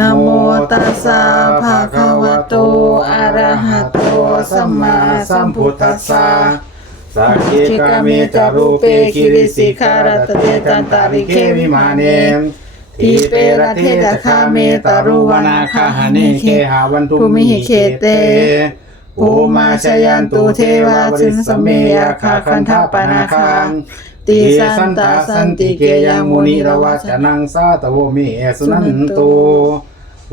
นะโมตัสสะภะคะวะโต อะระหะโต สัมมาสัมพุทธัสสะสักขิกาเมจารูเปกิริสิขารัตเตจันตาริเควิมาเนม ทีเประเทตคาเมตารุวนาคาหาเนเคหาวันตุภูมิเคเตภูมาชยันตุเทวาสินสเมยาคาคันทปนาคังติสันตาสันติเกยังมุนิระวัจจนังสาตโวเมสุนันตุ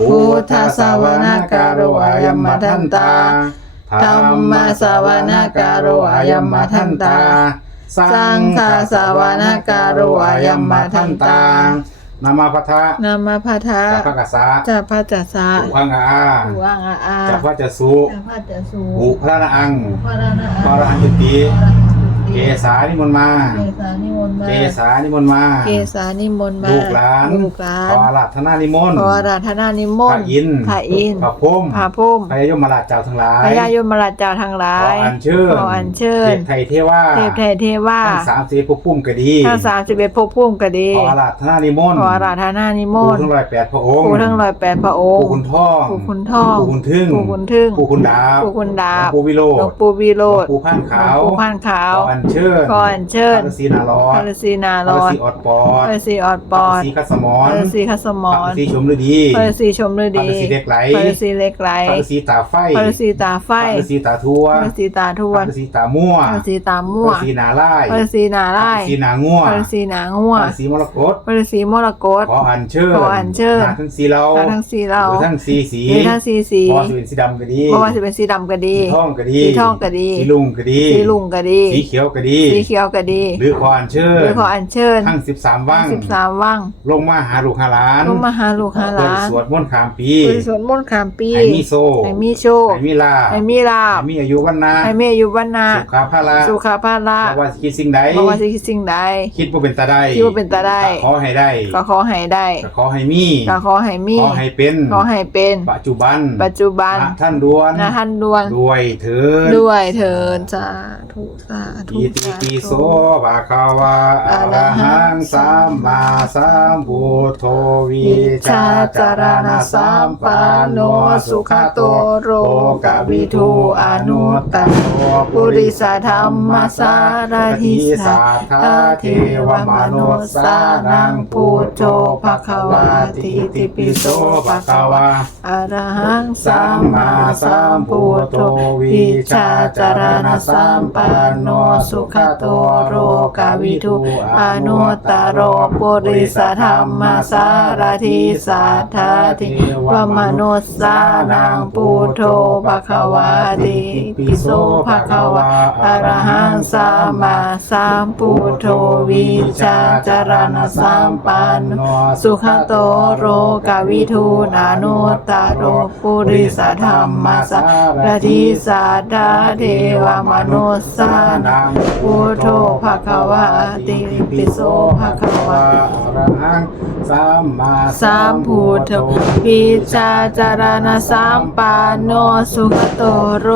พุทธสาวนาการโรอายมมาทันตาธรรมสาวนาการโรอายมมาทันตา สังฆสาวนาการโรอายมมาทันตา นามาพัทธะนามาพาทะจัพพกสะจะพาจัสสะอุพังอาอุอังอาอาจัพพจะสุจะพาจัสสูอุพระนะอัง พระรานะปรหันติติ เกสานิมนต์มา เกสานิมนต์มาเกสานิมนต์มา เกสานิมนต์มา ลูกหลานลูกหลานขออาราธนานิมนต์ขออาราธนานิมพนระต์อินทร์พระอินทร์พระพุ่มพระพุ่มพระยมราชเจ้าทั้งหลายพระยายมราชเจ้าทั้งหลาขอยอัญเชิญ ขออัญเชิญ เทพไทยเทวาเทพไทยเทวาทั้งสามสีผู้พุ่มก็ดีทั้งสามสิบเอ็ดภพภูมิก็ดี ขออาราธนานิมนต์ ขออาราธนานิมผู้นต์ทั้งร้อยแปดพระองค์ผู้ทั้งร้อยแปดพระองค์ผู้คุณท่องผู้คุณทองผู้คุณทึ่งผู้คุณทึ่งผู้คุณดาบผู้คุณดาบผู้วิโรหลวจงน์ปู่วิโรธผู้พานขาวหลวงปู่พานขาวขออัญเชิญขออัญเชิญพระฤาษีนารอพระดฤาษีนาพรระฤาอดษีออดปอพดระฤาษีออดปพระอฤาดษีคัสมอพนระฤาษีคัสมพอระนฤาษีชมฤดีพระฤาษีชมฤพระดีฤาษีเหล็กไหลพระฤาษีเหล็กไหลพระฤาษีตาไฟพระฤาษีตาไฟพระฤาษีตาทั่วพระฤาษีตาทพวระดฤาษีตามั่วพระฤาษีตาพมั่วระฤาษีนาลายพระฤาษีนาพระร่ายฤาษีนาง่วพระฤาษีนาง่วพระฤาษีมรกตพระฤาษีมรกตขออัญเชิญขออัญเชิญนาทั้งสีเราพระทั้งสีเราหรือทั้งสีสีหรือทั้งสีสีพอสิเป็นสีดำก็ดีเพราะว่าจะเป็นสีดำก็ดีสีทองก็ดีสีทองก็ดีสีลุงก็ดีสีลุงก็ดีสีเขียวก็ดี สีเขียวก็ดี หรือขออัญเชิญหรือขออัญเชิญทั้งสิบสามว่างสิบสามว่างลงมาหาลูกหาหลานลงมาหาลูกหาหลานเปิดสวดมนต์ข้ามปีเปิดสวนมนต์ขามปีให้มีโซ่ให้มีโชคให้มีลาภให้มีลาบให้มีอายุวันนะให้มีอายุวันนาสุขาภาระสุขาภาระบ่ว่าสิคิดสิ่งใดบอกว่าจะคิดสิ่งใดคิดว่าเป็นตาได้คิดว่าเป็นตาได้ขอให้ได้ก็ขอให้ได้ก็ขอให้มีก็ขอให้มีขอให้เป็นขอให้เป็นปัจจุบัน ปัจจุบันณท่านดวนนะท่านดวงด้วยเถิดด้วยเถิดสาธุสาธุอิติปิโสภะคะวะอะระหังสัมมาสัมพุทโธวิชาจารณะสัมปันโนสุขโตโรกวิทูอนุตตโรปุริสธรรมสารทิสัทาเทวมนุสสานังพุทโธภะคะวะติติปิโสภะคะวะอะระหังสัมมาสัมพุทโธวิชาจารณะสัมปันโนสุขโตโรกาวิทูอนุตตโรปุริสธรรมสารทิสัทธาทิวมนุสสานังพุทโธภะคะวะติปิโสภะคะวะอะระหังสัมมาสัมพุโธวิชาจารณสัมปันโนสุขโตโรกาวิทูนานุตตโรปุริสธรรมสารทิสัทธาเทวมนุสสานังพุทโธภะคะวะติปิโสภะคะวะอรหังสัมมาสัมพุทโธวิชาจารณะสัมปันโนสุขโตโร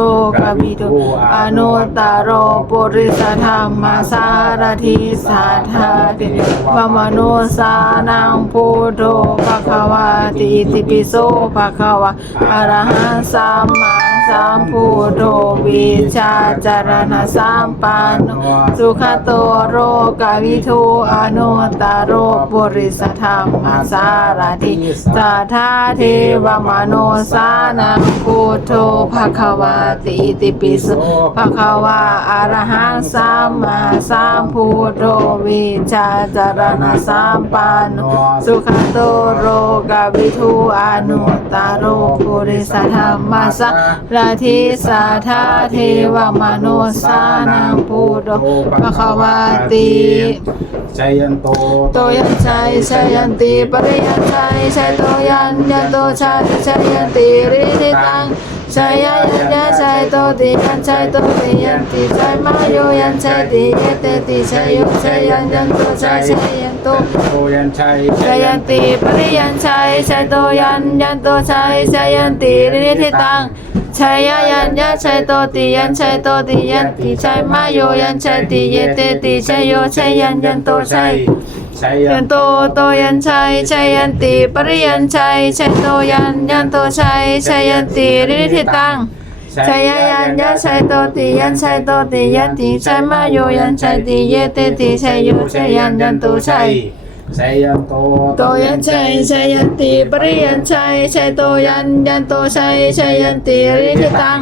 กวิทุอนุตตโรปุริสธรรมสารทิสัทธาติวมโนสานังพุทโธภะคะวะติติปิโสภะคะวะอรหังสัมมา สัมพุทโธวิชาจารณะสัมปันโนสุขโตโรกวิทุอนุตตโรปุริสธรรมสารทิสัทธาเทวมโนสานังพุทโธภควะติติปิสภะควะอรหังสัมมาสัมพุทโธวิชาจารณะสัมปันโนสุขโตโรกวิทูอนุตตโรปุริสธรรมสารทิสัทธาเทวมโนสานังพุทโธภะควะติชยันโตโตยันชัยชยันติปริยันชัยชัยโตยันยันโตชัยชัยยันติริทิตังชัยยันยะชัยโตติยันชัยโตติยันติชัยมาโยยันชัยติเยเตติชัยโยชัยยันยันโตชัยชัยยันโตโตยันชัยชัยยันติปริยันชัยชัยโตยันยันโตชัยชยันติริทิตัง ชัยยันยะชัยโตติยันชัยโตติยันติชัยมาโยยันชัยติเยเตติชัยโยชัยยันยันโตชัยยันโตโตยันชัยชัยยันติปริยันชัยชัยโตยันยันโตชัยชัยยันติริทิตังชัยยันยะชัยโตติยันชัยโตติยันติชัยมาโยยันชัยติเยเตติชัยโยชัยยันยันโตชัย ชัยยันโตโตยันชัยชัยยันติปริยันชัยชัยโตยันยันโตชัยชัยยันติริทิตัง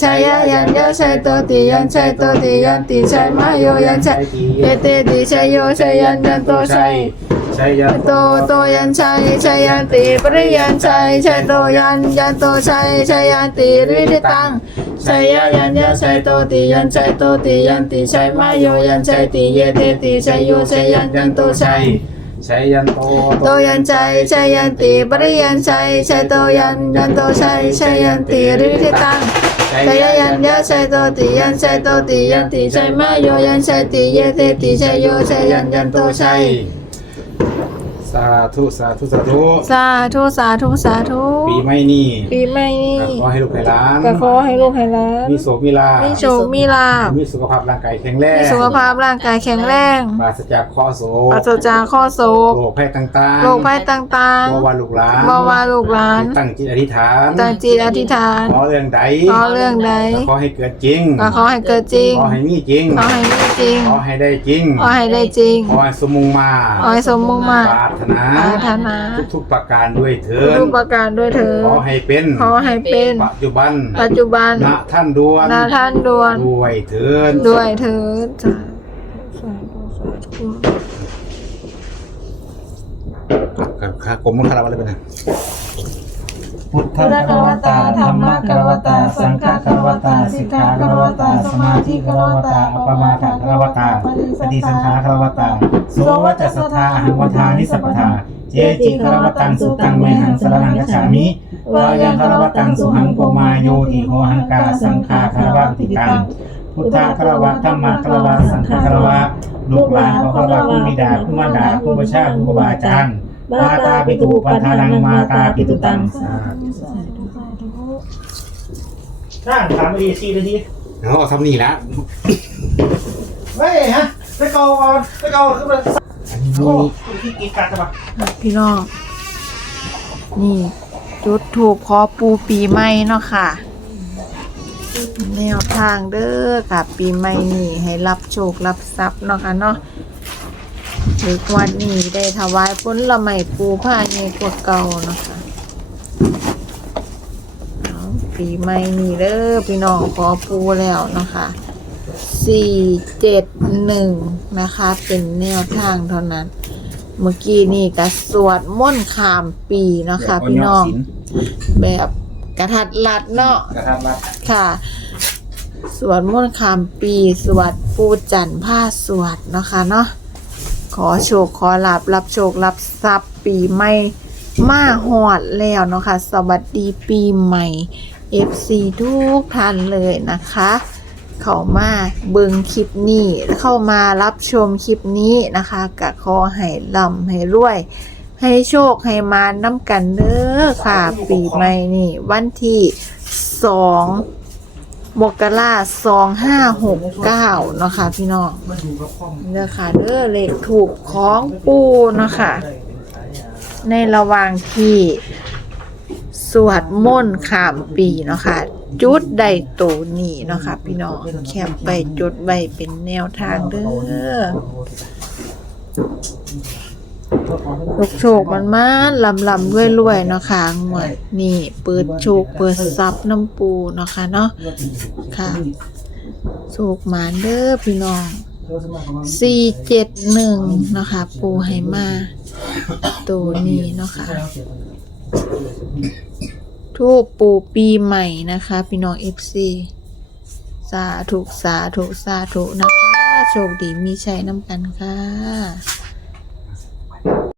ชัยยันยะชัยโตติยันชัยโตติยันติชัยมาโยยันชัยเยเตติชัยโยชัยยันยันโตชัยชัยยันโตโตยันชัยชัยยันติปริยันชัยชัยโตยันยันโตชัยชัยยันติริทิตังชัยยันยะชัยโตติยันชัยโตติยันติชัยมาโยยันชัยติเยเตติชัยโยชัยยันยันโตชัย ชัยยันโตโตยันใจชัยยันติปริยันชัยชัยโตยันยันโตชัยชัยยันติริทิตังชัยยันยะชัยโตติยันชัยโตติยันติชัยมาโยยันชัยติเยเตติชัยโยชัยยันยันโตชัย สาธุสาธุสาธุสาธุสาธุสาธุปีใหม่นี้ปีใหม่นี้ขอให้ลูกให้หลานก็ขอให้ลูกให้หลานมีโสมีลามีโชคมีลาภมีสุขภาพร่างกายแข็งแรงมีสุขภาพร่างกายแข็งแรงปราศจากข้อโศปราศจากข้อโศกโรคภัยต่างๆโรคภัยต่างบ่ว่าลูกหลานๆบ่ว่าลูกหลานตั้งจิตอธิษฐานตั้งจิตอธิษฐานขอเรื่องใดขอเรื่องใดขอให้เกิดจริงก็ขอให้เกิดจริงขอให้มีจริงขอให้มีจริงขอให้ได้จริงขอให้ได้จริงขอให้สมมุงมาขอให้สมมุ่งมาปรารถนาปรารถนา ทุกๆประการด้วยเถิดรูปประการด้วยเถิดขอให้เป็นขอให้เป็นปัจจุบันปัจจุบันณท่านดวนนาท่านดวนด้วยเถิดด้วยเถิดสาธุครับครับกรมมุขลาอะไรเป็นไง พุทธะกรวตาธรรมะกรวตา สังฆะกรวตา สิกขากรวตา สมาธิกรวตาอัปปมาทะกรวตาปฏิสังขากรวตา โสวจัสสทธาหังวทานิสัพทา เจจิกรวตังสุตังเมหังสรนังกัจฉามิวายังกรวตังสุหังโกมาโยติโหหังกา สังฆาคารวติกัง พุทธะกรวะธรรมะกรวะ สังฆะกรวะ ลูกหลานขอขอคุณบิดาคุณมารดาคุณประชาคุณครูบาอาจารย์ มาตาปิตุปทานังมาตาปิตุตังสาธุนั่งถามดีสี่นาทีอ๋อทำนี่ละเฮ้ยฮะไปเกาเอาไปเกาขึ้นมาอันนี้โอ้ที่กินกัดจะปะพี่น้องนี่จุดถูกขอปูปีใหม่เนาะค่ะ แนวทางเด้อค่ะ ปีใหม่นี่ให้รับโชครับทรัพย์เนาะค่ะเนาะ ถึกวันนี้ได้ถวายผลละไม้ปูผ้าใหญ่กว่าเก่าเนาะค่ะเอาปีใหม่นี่เด้อพี่น้องขอปูแล้วเนาะค่ะสี่เจ็ดหนึ่งนะคะ เป็นแนวทางเท่านั้น เมื่อกี้นี่ก็สวดม่นต์ขามปีเนาะค่ะพี่น้องแบบกระทัดรัดเนาะกระทับรัดค่ะ สวดมนต์คำปี สวดปูจันทร์ผ้าสวดเนาะคะเนาะ ขอโชคขอรับรับโชครับทรัพย์ปีใหม่มาหอดแล้วเนาะค่ะสวัสดีปีใหม่ FC ทุกท่านเลยนะคะ เข้ามาเบิงคลิปนี้เข้ามารับชมคลิปนี้นะคะกะขอให้ลำให้รวย ให้โชคให้มาน้ำกันเด้อค่ะ ปีใหม่นี่ วันที่สอง มกราสองห้าหกเก้าเนาะค่ะพี่น้องมาดูกับข้อมเด้อค่ะเด้อเลขถูกของปูเนาะค่ะ ในระหว่างที่สวดมนต์ขามปีเนาะค่ะจุดใดโตนี่เนาะค่ะพี่น้องแคปไปจุดใบเป็นแนวทางเด้อ ลูกโชคมันมาลำลำด้วยรวยๆเนาะค่ะงวดนี่เปิดโชคเปิดซับน้ำปูเนาะค่ะเนาะค่ะโชคหมานเด้อพี่น้องสี่เจ็ดหนึ่งเนาะค่ะปูให้มาตัวนี้เนาะค่ะทูปปูปีใหม่นะคะ พี่น้องเอฟซีสาธุสาธุสาธุนะคะ โชคดีมีชัยน้ำกันค่ะ